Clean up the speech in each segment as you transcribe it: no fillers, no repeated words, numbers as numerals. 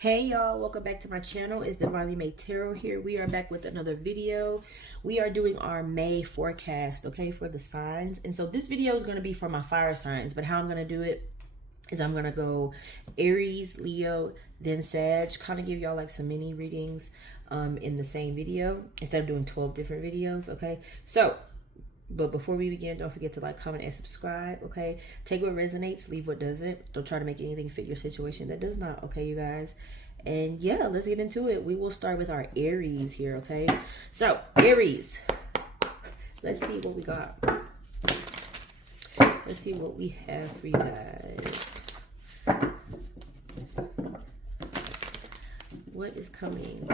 Hey y'all, welcome back to my channel. It's Divinely Made Tarot here. We are back with another video. We are doing our May forecast, okay, for the signs. And so this video is going to be for my fire signs, but how I'm going to do it is I'm going to go Aries, Leo, then Sag, kind of give y'all like some mini readings in the same video instead of doing 12 different videos, okay? So, but before we begin, don't forget to like, comment, and subscribe, okay? Take what resonates, leave what doesn't. Don't try to make anything fit your situation that does not, okay, you guys? And yeah, let's get into it. We will start with our Aries here, okay? So, Aries. Let's see what we got. Let's see what we have for you guys. What is coming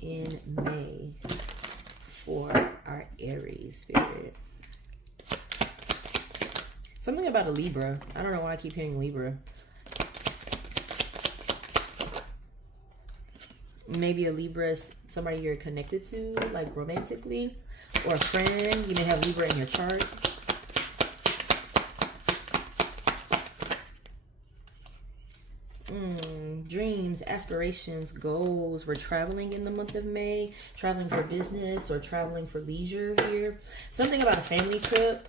in May for our Aries spirit? Something about a Libra. I don't know why I keep hearing Libra. Maybe a Libra is somebody you're connected to, like romantically, or a friend. You may have Libra in your chart. Dreams, aspirations, goals. We're traveling in the month of May, traveling for business or traveling for leisure here. Something about a family trip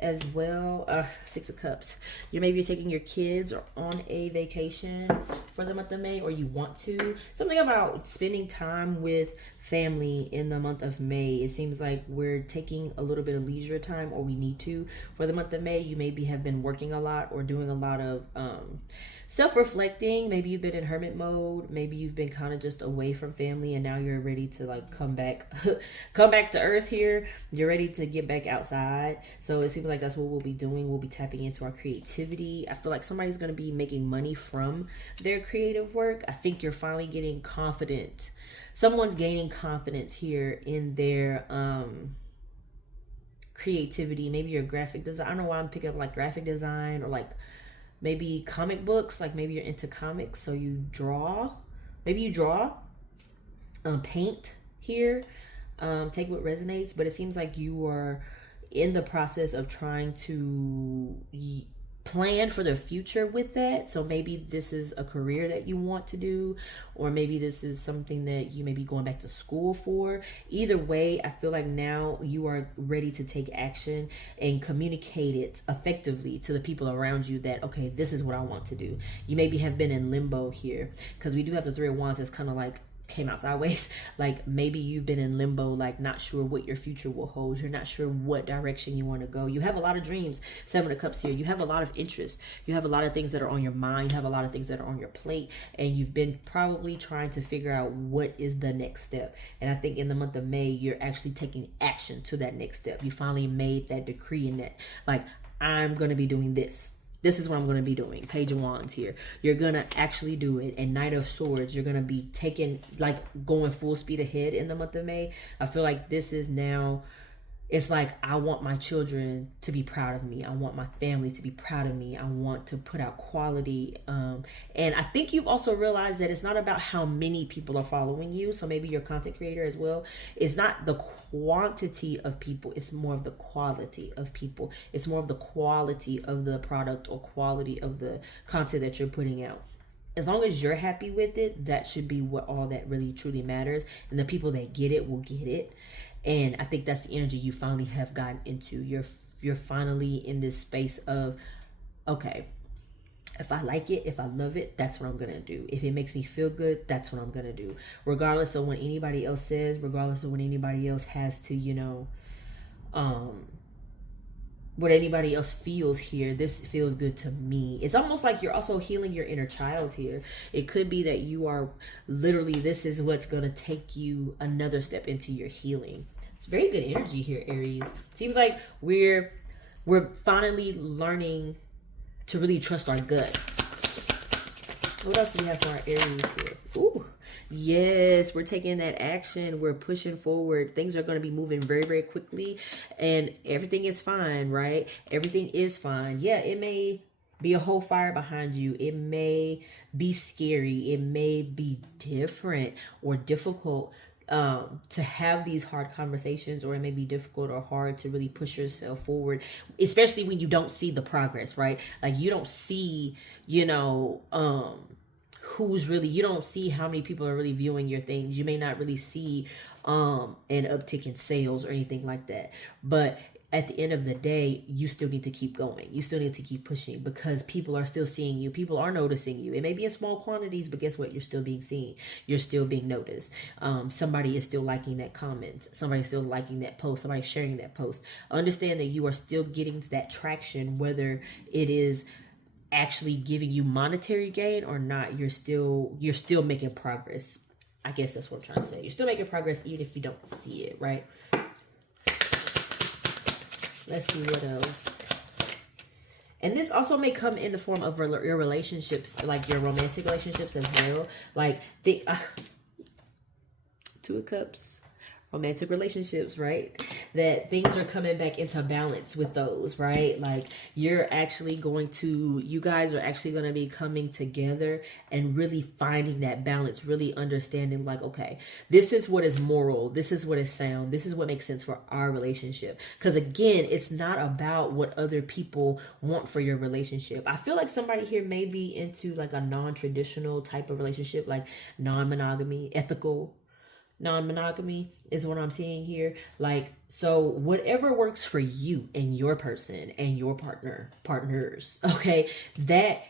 as well. Six of Cups. Maybe you're taking your kids or on a vacation for the month of May, or you want to. Something about spending time with family in the month of May. It seems like we're taking a little bit of leisure time, or we need to for the month of May. You maybe have been working a lot or doing a lot of self-reflecting. Maybe you've been in hermit mode. Maybe you've been kind of just away from family, and now you're ready to like come back come back to earth here. You're ready to get back outside. So it seems like that's what we'll be doing. We'll be tapping into our creativity. I feel like somebody's going to be making money from their creative work. I think you're finally getting confident. Someone's gaining confidence here in their creativity. Maybe your graphic design. I don't know why I'm picking up like graphic design, or like maybe comic books. Like maybe you're into comics, so you draw. Maybe you draw, paint here. Take what resonates, but it seems like you are in the process of trying to plan for the future with that. So maybe this is a career that you want to do, or maybe this is something that you may be going back to school for. Either way, I feel like now you are ready to take action and communicate it effectively to the people around you that, okay, this is what I want to do. You maybe have been in limbo here, because we do have the Three of Wands. It's kind of like came out sideways. Like maybe you've been in limbo, like not sure what your future will hold. You're not sure what direction you want to go. You have a lot of dreams. Seven of Cups here. You have a lot of interest. You have a lot of things that are on your mind. You have a lot of things that are on your plate, and you've been probably trying to figure out what is the next step. And I think in the month of May, you're actually taking action to that next step. You finally made that decree in that, like, I'm going to be doing this. This is what I'm going to be doing. Page of Wands here. You're going to actually do it. And Knight of Swords, you're going to be taking, like, going full speed ahead in the month of May. I feel like this is now, it's like, I want my children to be proud of me. I want my family to be proud of me. I want to put out quality. And I think you've also realized that it's not about how many people are following you. So maybe you're a content creator as well. It's not the quantity of people. It's more of the quality of people. It's more of the quality of the product or quality of the content that you're putting out. As long as you're happy with it, that should be what all that really truly matters. And the people that get it will get it. And I think that's the energy you finally have gotten into. You're finally in this space of, okay, if I like it, if I love it, that's what I'm going to do. If it makes me feel good, that's what I'm going to do. Regardless of what anybody else says, regardless of what anybody else has to, you know, what anybody else feels here, this feels good to me. It's almost like you're also healing your inner child here. It could be that you are literally, this is what's going to take you another step into your healing. It's very good energy here, Aries. Seems like we're finally learning to really trust our gut. What else do we have for our Aries here? Ooh, yes, we're taking that action. We're pushing forward. Things are going to be moving very, very quickly, and everything is fine, right? Everything is fine. Yeah, it may be a whole fire behind you. It may be scary. It may be different or difficult to have these hard conversations, or it may be difficult or hard to really push yourself forward, especially when you don't see the progress, right? Like you don't see, you know, who's really, you don't see how many people are really viewing your things. You may not really see an uptick in sales or anything like that, but at the end of the day, you still need to keep going. You still need to keep pushing, because people are still seeing you. People are noticing you. It may be in small quantities, but guess what? You're still being seen. You're still being noticed. Somebody is still liking that comment. Somebody's still liking that post. Somebody's sharing that post. Understand that you are still getting that traction, whether it is actually giving you monetary gain or not. You're still making progress. I guess that's what I'm trying to say. You're still making progress even if you don't see it, right? Let's see what else. And this also may come in the form of your relationships, like your romantic relationships as well. Like the Two of Cups, romantic relationships, right? That things are coming back into balance with those, right? Like you guys are actually going to be coming together and really finding that balance, really understanding like, okay, this is what is moral. This is what is sound. This is what makes sense for our relationship. Because again, it's not about what other people want for your relationship. I feel like somebody here may be into like a non-traditional type of relationship, like non-monogamy, ethical non-monogamy is what I'm seeing here. Like, so whatever works for you and your person and your partners, okay, that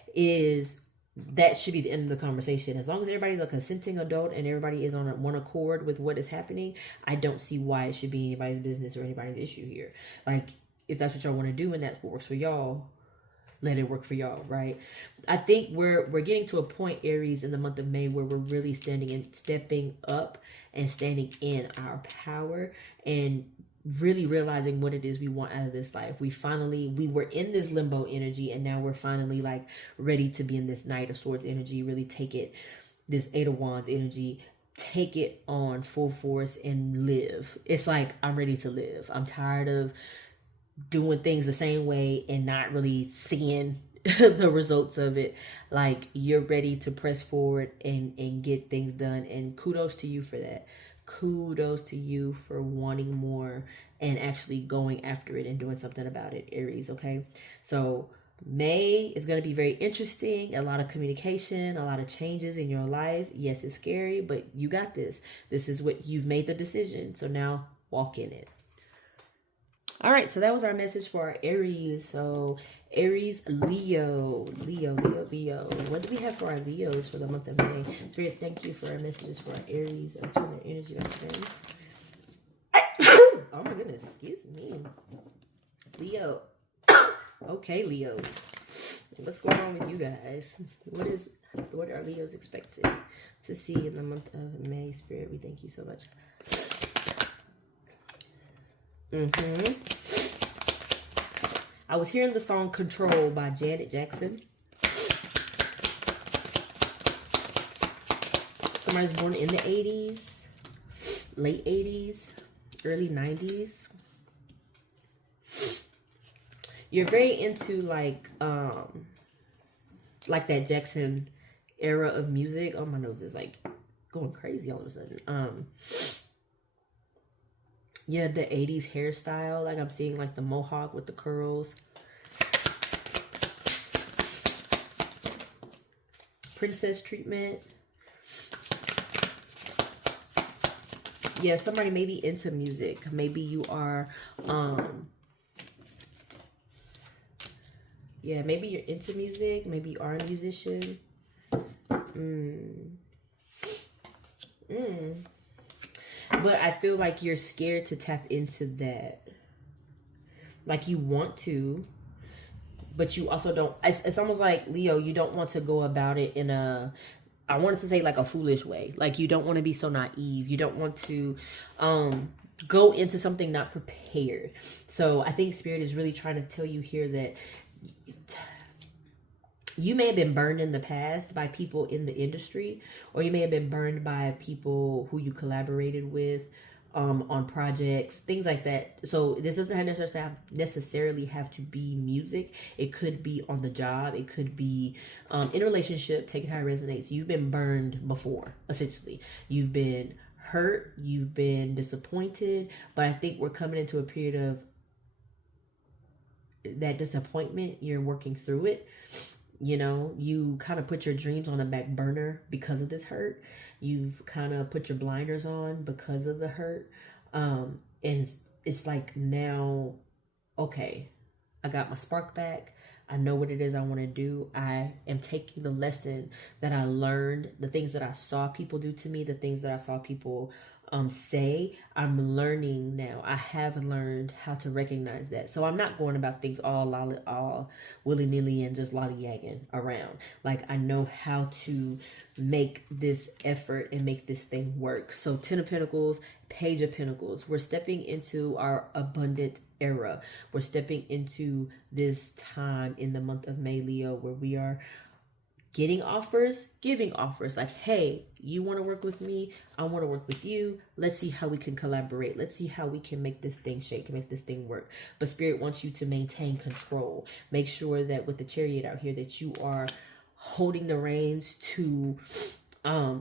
should be the end of the conversation. As long as everybody's a consenting adult and everybody is on one accord with what is happening, I don't see why it should be anybody's business or anybody's issue here. Like, if that's what y'all want to do and that's what works for y'all, let it work for y'all, right? I think we're getting to a point, Aries, in the month of May, where we're really stepping up and standing in our power and really realizing what it is we want out of this life. We were in this limbo energy, and now we're finally like ready to be in this Knight of Swords energy, really take it, this Eight of Wands energy, take it on full force and live. It's like, I'm ready to live. I'm tired of doing things the same way and not really seeing the results of it. Like, you're ready to press forward and get things done, and kudos to you for that. Kudos to you for wanting more and actually going after it and doing something about it, Aries. Okay, so May is going to be very interesting. A lot of communication, a lot of changes in your life. Yes, it's scary, but you got this. This is what you've made the decision, so now walk in it. All right, so that was our message for our Aries. So Aries, Leo. What do we have for our Leos for the month of May? Spirit, thank you for our messages for our Aries. I'm turning their energy on today. Oh my goodness, excuse me. Leo. Okay, Leos. What's going on with you guys? What are Leos expected to see in the month of May? Spirit, we thank you so much. I was hearing the song Control by Janet Jackson. Somebody's born in the 80s, late 80s, early 90s. You're very into like that Jackson era of music. Oh, my nose is like going crazy all of a sudden. Yeah, the 80s hairstyle. Like, I'm seeing like the mohawk with the curls. Princess treatment. Yeah, somebody may be into music. Maybe you are, yeah, maybe you're into music. Maybe you are a musician. But I feel like you're scared to tap into that. Like, you want to, but you also don't. It's almost like, Leo, you don't want to go about it in a, I wanted to say like a foolish way. Like, you don't want to be so naive. You don't want to go into something not prepared. So I think Spirit is really trying to tell you here that you may have been burned in the past by people in the industry, or you may have been burned by people who you collaborated with on projects, things like that. So this doesn't necessarily have to be music. It could be on the job. It could be in a relationship. Take it how it resonates. You've been burned before, essentially. You've been hurt. You've been disappointed. But I think we're coming into a period of that disappointment. You're working through it. You know, you kind of put your dreams on the back burner because of this hurt. You've kind of put your blinders on because of the hurt. And it's like now, okay, I got my spark back. I know what it is I want to do. I am taking the lesson that I learned, the things that I saw people do to me, the things that I saw people say. I'm learning now. I have learned how to recognize that. So I'm not going about things all willy nilly and just lollygagging around. Like, I know how to make this effort and make this thing work. So 10 of Pentacles, Page of Pentacles. We're stepping into our abundant era. We're stepping into this time in the month of May, Leo, where we are getting offers, giving offers. Like, hey, you want to work with me? I want to work with you. Let's see how we can collaborate. Let's see how we can make this thing shake, make this thing work. But Spirit wants you to maintain control. Make sure that with the Chariot out here that you are holding the reins to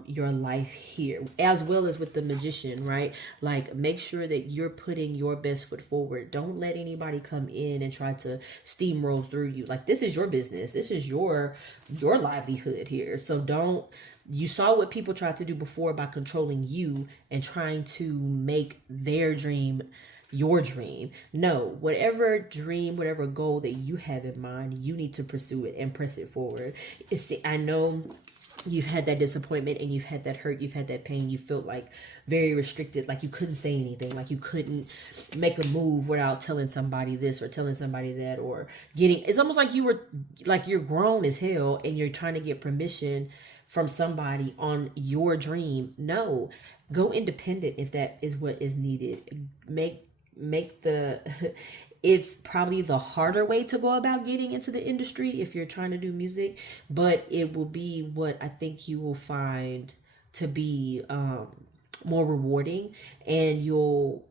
your life here, as well as with the Magician, right? Like, make sure that you're putting your best foot forward. Don't let anybody come in and try to steamroll through you. Like, this is your business. This is your livelihood here. So don't, you saw what people tried to do before by controlling you and trying to make their dream your dream. No, whatever dream, whatever goal that you have in mind, you need to pursue it and press it forward. I know you've had that disappointment and you've had that hurt, you've had that pain, you felt like very restricted, like you couldn't say anything, like you couldn't make a move without telling somebody this or telling somebody that, or getting, it's almost like you were, like you're grown as hell and you're trying to get permission from somebody on your dream. No, go independent if that is what is needed. Make the it's probably the harder way to go about getting into the industry if you're trying to do music, but it will be what I think you will find to be more rewarding, and you'll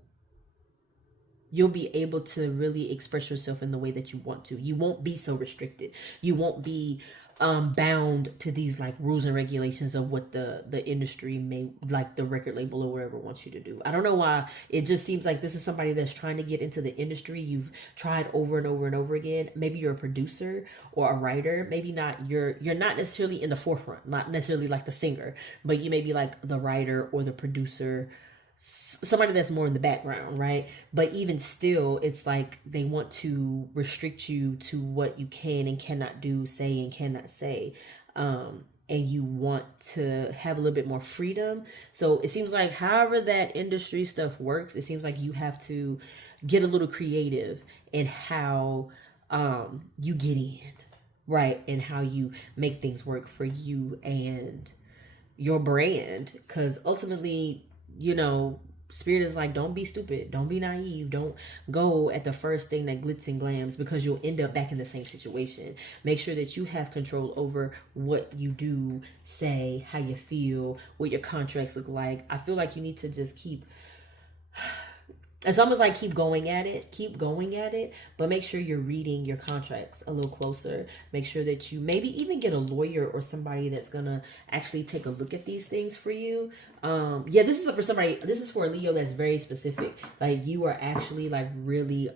be able to really express yourself in the way that you want to. You won't be so restricted. You won't be bound to these like rules and regulations of what the industry may, like the record label or whatever wants you to do. I don't know why it just seems like this is somebody that's trying to get into the industry. You've tried over and over and over again. Maybe you're a producer or a writer. Maybe not, you're not necessarily in the forefront, not necessarily like the singer, but you may be like the writer or the producer, somebody that's more in the background, right? But even still, it's like they want to restrict you to what you can and cannot do, say and cannot say, and you want to have a little bit more freedom. So it seems like however that industry stuff works, it seems like you have to get a little creative in how you get in, right? And how you make things work for you and your brand, because ultimately, you know, Spirit is like, don't be stupid, don't be naive, don't go at the first thing that glitz and glams, because you'll end up back in the same situation. Make sure that you have control over what you do, say, how you feel, what your contracts look like. I feel like you need to just keep, it's almost like keep going at it, but make sure you're reading your contracts a little closer. Make sure that you maybe even get a lawyer or somebody that's gonna actually take a look at these things for you. Yeah, this is for somebody, this is for a Leo that's very specific. Like, you are actually like really,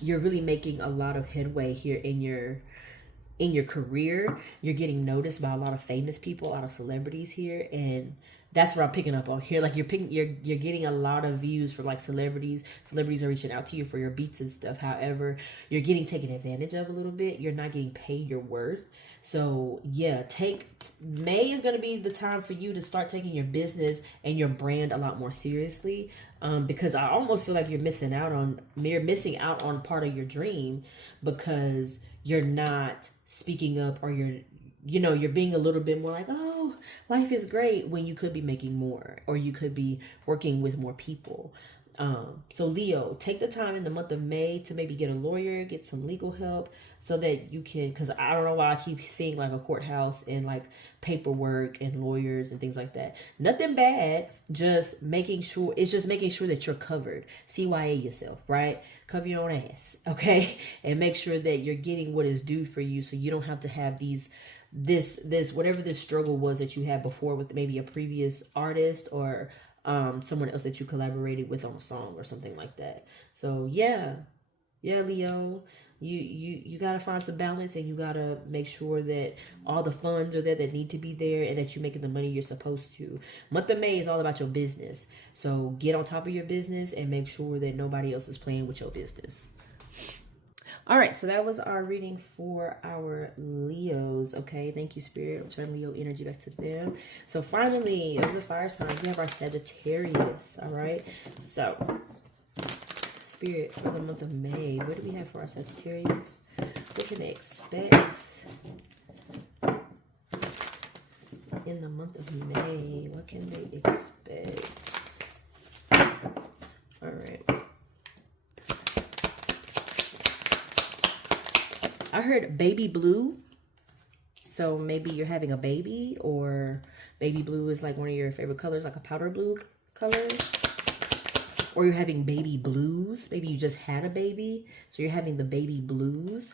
you're really making a lot of headway here in your career. You're getting noticed by a lot of famous people, a lot of celebrities here, and that's what I'm picking up on here. Like, you're getting a lot of views from like celebrities. Celebrities are reaching out to you for your beats and stuff. However, you're getting taken advantage of a little bit. You're not getting paid your worth. So yeah, May is going to be the time for you to start taking your business and your brand a lot more seriously. Because I almost feel like you're missing out on part of your dream because you're not speaking up, or you're being a little bit more like, oh, life is great, when you could be making more, or you could be working with more people. So Leo, take the time in the month of May to maybe get a lawyer, get some legal help, so that you can, because I don't know why I keep seeing like a courthouse and like paperwork and lawyers and things like that. Nothing bad, just making sure that you're covered. CYA yourself, right? Cover your own ass, okay? And make sure that you're getting what is due for you, so you don't have to have this whatever this struggle was that you had before with maybe a previous artist or someone else that you collaborated with on a song or something like that. So yeah, Leo, you got to find some balance, and you got to make sure that all the funds are there that need to be there, and that you're making the money you're supposed to. Month of May is all about your business. So get on top of your business and make sure that nobody else is playing with your business. All right, so that was our reading for our Leos. Okay, thank you, Spirit. Return Leo energy back to them. So finally, of the fire signs, we have our Sagittarius. All right, so Spirit for the month of May. What do we have for our Sagittarius? What can they expect in the month of May? What can they expect? All right. I heard baby blue. So maybe you're having a baby, or baby blue is like one of your favorite colors, like a powder blue color. Or you're having baby blues. Maybe you just had a baby, so you're having the baby blues.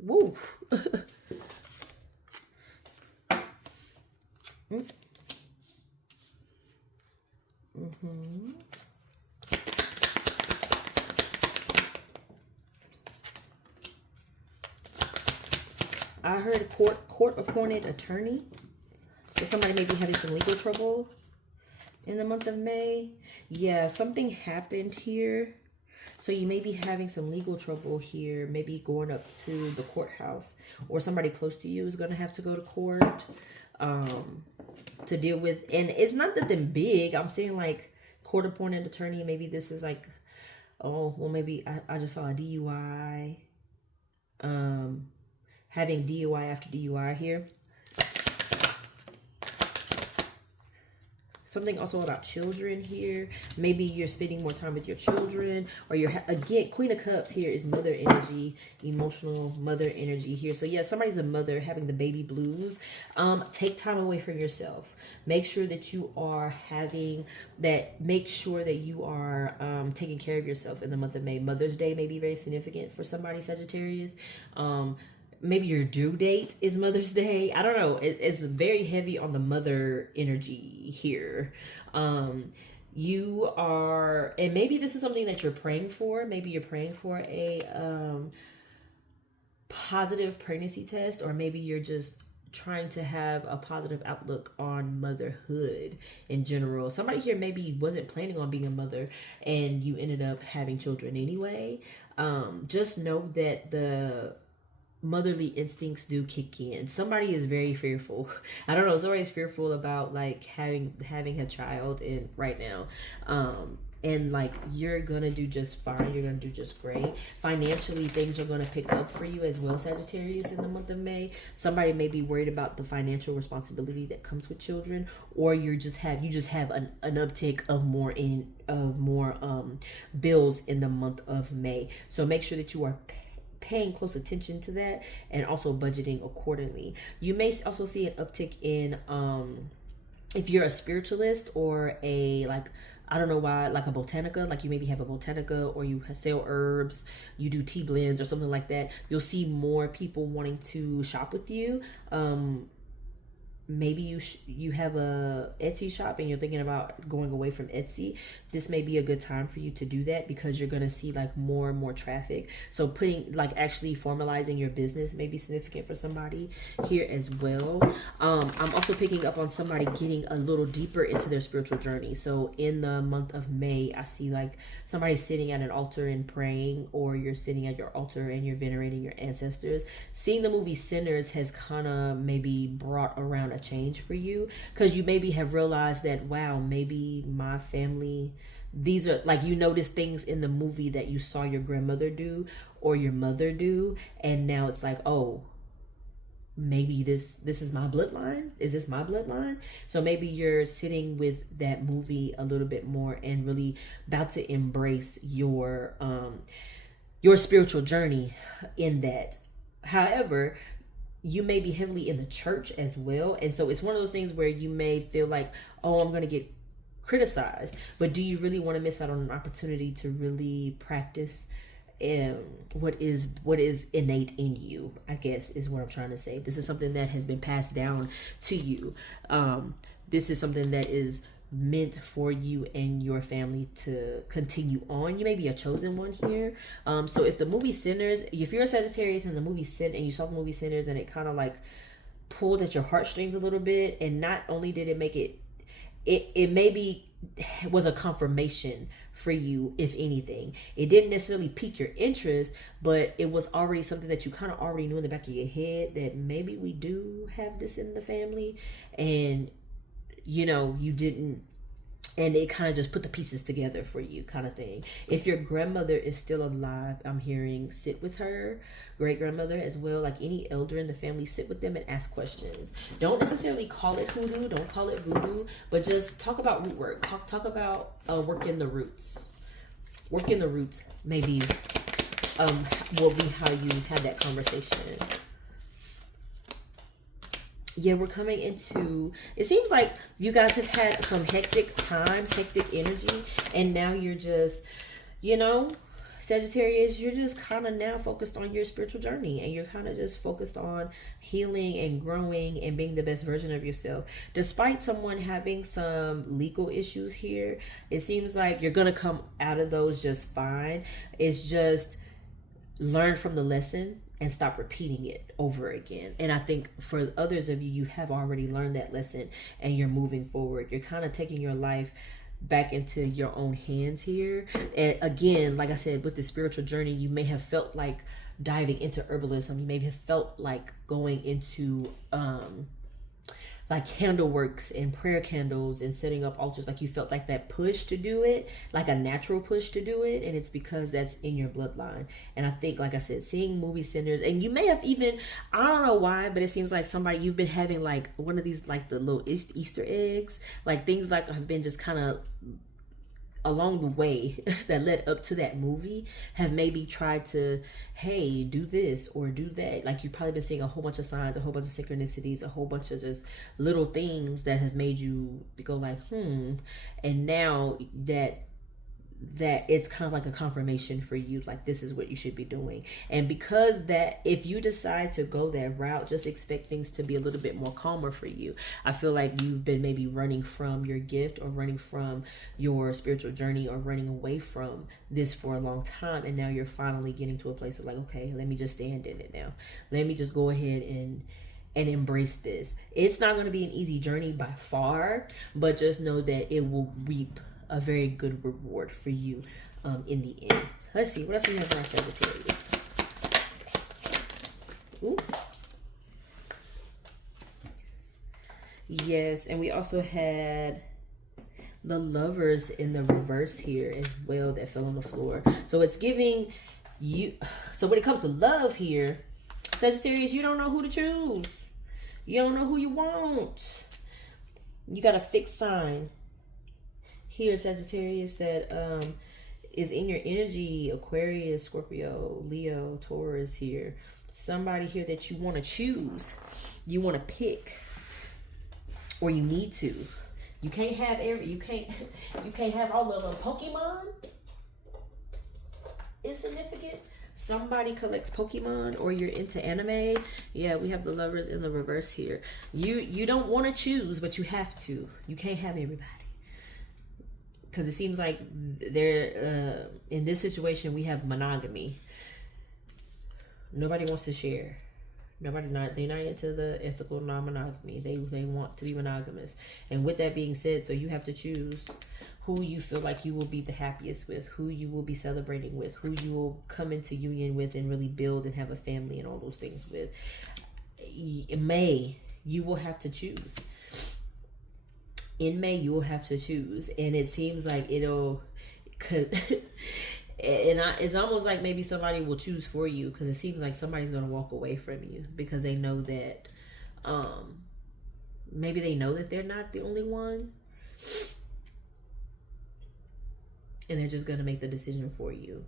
Woo. I heard court appointed attorney. So somebody may be having some legal trouble in the month of May. Yeah, something happened here. So you may be having some legal trouble here, maybe going up to the courthouse, or somebody close to you is going to have to go to court to deal with. And it's not nothing big. I'm saying like court appointed attorney. Maybe this is like, oh, well, maybe I just saw a DUI. Having DUI after DUI here. Something also about children here. Maybe you're spending more time with your children, or you're, again, Queen of Cups here is mother energy, emotional mother energy here. So yeah, somebody's a mother having the baby blues. Take time away from yourself. Make sure that you are having that, make sure that you are taking care of yourself in the month of May. Mother's Day may be very significant for somebody, Sagittarius. Maybe your due date is Mother's Day. I don't know. It's very heavy on the mother energy here. You are, and maybe this is something that you're praying for. Maybe you're praying for a positive pregnancy test, or maybe you're just trying to have a positive outlook on motherhood in general. Somebody here maybe wasn't planning on being a mother, and you ended up having children anyway. Just know that the motherly instincts do kick in. Somebody is very fearful. I don't know, somebody's fearful about like having a child in right now. And like you're gonna do just fine. You're gonna do just great. Financially, things are gonna pick up for you as well, Sagittarius, in the month of May. Somebody may be worried about the financial responsibility that comes with children, or you just have an uptick of more bills in the month of May. So make sure that you are paying close attention to that, and also budgeting accordingly. You may also see an uptick in if you're a spiritualist, or a, like, I don't know why, like a botanica, like you maybe have a botanica, or you sell herbs, you do tea blends or something like that. You'll see more people wanting to shop with you. Maybe you have a Etsy shop and you're thinking about going away from Etsy. This may be a good time for you to do that, because you're going to see like more and more traffic. So putting, like, actually formalizing your business may be significant for somebody here as well. I'm also picking up on somebody getting a little deeper into their spiritual journey. So in the month of May, I see like somebody sitting at an altar and praying, or you're sitting at your altar and you're venerating your ancestors. Seeing the movie Sinners has kind of maybe brought around a change for you, because you maybe have realized that, wow, maybe my family, these are like, you notice things in the movie that you saw your grandmother do or your mother do, and now it's like, oh, maybe this is my bloodline. Is this my bloodline? So maybe you're sitting with that movie a little bit more and really about to embrace your spiritual journey in that. However, you may be heavily in the church as well. And so it's one of those things where you may feel like, oh, I'm going to get criticized. But do you really want to miss out on an opportunity to really practice what is innate in you, I guess is what I'm trying to say. This is something that has been passed down to you. This is something that is meant for you and your family to continue on. You may be a chosen one here. So if the movie Sinners, if you're a Sagittarius and the movie Sin and you saw the movie Sinners and it kind of like pulled at your heartstrings a little bit, and not only did it make it maybe was a confirmation for you. If anything, it didn't necessarily pique your interest, but it was already something that you kind of already knew in the back of your head, that maybe we do have this in the family, and you know, you didn't, and it kind of just put the pieces together for you, kind of thing. If your grandmother is still alive, I'm hearing sit with her, great grandmother as well, like any elder in the family, sit with them and ask questions. Don't necessarily call it hoodoo, don't call it voodoo, but just talk about root work. Talk about working the roots. Working the roots maybe will be how you have that conversation. Yeah, we're coming into, it seems like you guys have had some hectic times, hectic energy, and now you're just, you know, Sagittarius, you're just kind of now focused on your spiritual journey, and you're kind of just focused on healing and growing and being the best version of yourself. Despite someone having some legal issues here, it seems like you're going to come out of those just fine. It's just learn from the lesson and stop repeating it over again. And I think for others of you, you have already learned that lesson and you're moving forward. You're kind of taking your life back into your own hands here. And again, like I said, with the spiritual journey, you may have felt like diving into herbalism. You may have felt like going into like candle works and prayer candles and setting up altars. Like you felt like that push to do it, like a natural push to do it, and it's because that's in your bloodline. And I think, like I said, seeing movie Sinners, and you may have even, I don't know why, but it seems like somebody, you've been having like one of these, like the little Easter eggs, like things like have been just kind of along the way that led up to that movie, have maybe tried to, hey, do this or do that. Like you've probably been seeing a whole bunch of signs, a whole bunch of synchronicities, a whole bunch of just little things that have made you go like, and now that it's kind of like a confirmation for you, like this is what you should be doing. And because that, if you decide to go that route, just expect things to be a little bit more calmer for you. I feel like you've been maybe running from your gift or running from your spiritual journey or running away from this for a long time, and now you're finally getting to a place of like, okay, let me just stand in it now. Let me just go ahead and embrace this. It's not going to be an easy journey by far, but just know that it will reap a very good reward for you in the end. Let's see, what else do we have for our Sagittarius? Ooh. Yes, and we also had the Lovers in the reverse here as well that fell on the floor. So it's giving you, so when it comes to love here, Sagittarius, you don't know who to choose. You don't know who you want. You got a fixed sign here, Sagittarius, that is in your energy. Aquarius, Scorpio, Leo, Taurus here. Somebody here that you want to choose, you want to pick, or you need to. You can't have you can't have all of them. Pokemon is significant. Somebody collects Pokemon, or you're into anime. Yeah, we have the Lovers in the reverse here. You don't want to choose, but you have to. You can't have everybody. Because it seems like they're in this situation, we have monogamy. Nobody wants to share. They're not into the ethical non-monogamy. They want to be monogamous. And with that being said, so you have to choose who you feel like you will be the happiest with, who you will be celebrating with, who you will come into union with and really build and have a family and all those things with. In May, you will have to choose. In May, you'll have to choose. And it seems like it's almost like maybe somebody will choose for you, because it seems like somebody's going to walk away from you because they know that, maybe they know that they're not the only one. And they're just going to make the decision for you.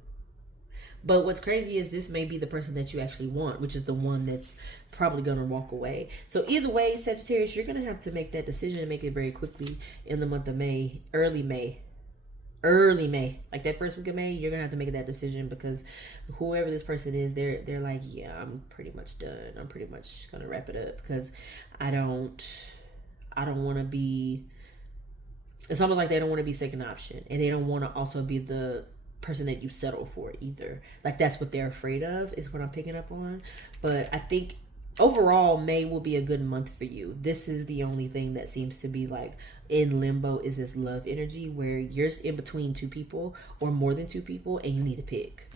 But what's crazy is this may be the person that you actually want, which is the one that's probably going to walk away. So either way, Sagittarius, you're going to have to make that decision and make it very quickly in the month of May, early May. Like that first week of May, you're going to have to make that decision, because whoever this person is, they're like, yeah, I'm pretty much done. I'm pretty much going to wrap it up, because I don't want to be It's almost like they don't want to be second option, and they don't want to also be the person that you settle for either. Like that's what they're afraid of, is what I'm picking up on. But I think overall May will be a good month for you. This is the only thing that seems to be like in limbo, is this love energy where you're in between two people or more than two people, and you need to pick.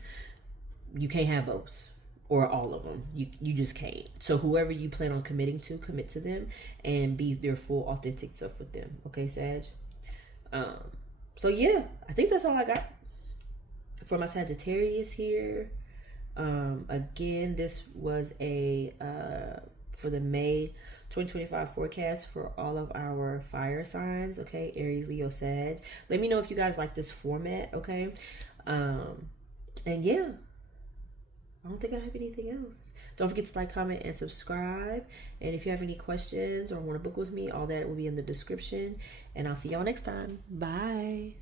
You can't have both or all of them. You just can't. So whoever you plan on committing to, commit to them and be their full authentic self with them. Okay, Sag? So yeah, I think that's all I got for my Sagittarius here. Again, this was a for the May 2025 forecast for all of our fire signs. Okay, Aries, Leo, Sag. Let me know if you guys like this format. Okay, and yeah, I don't think I have anything else. Don't forget to like, comment, and subscribe. And if you have any questions or want to book with me, all that will be in the description. And I'll see y'all next time. Bye.